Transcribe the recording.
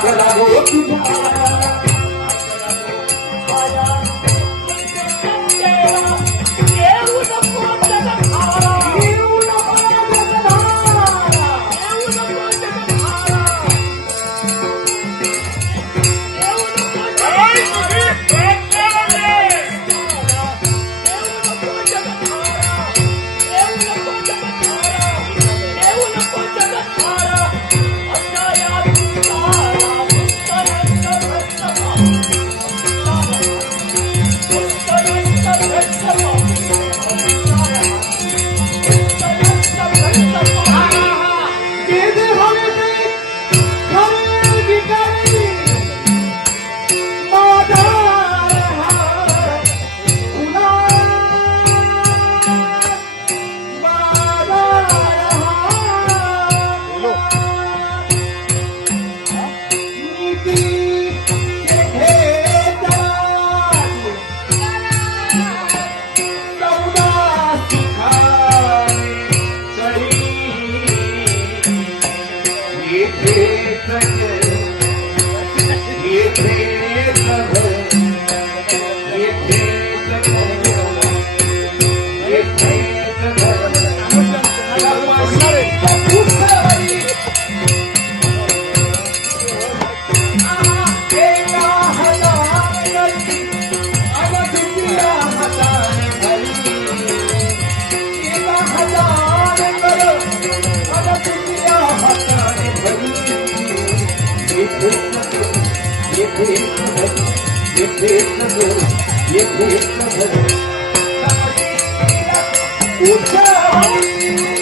I'm gonna go to येथे सगळे, येथे सगळे, Thank you.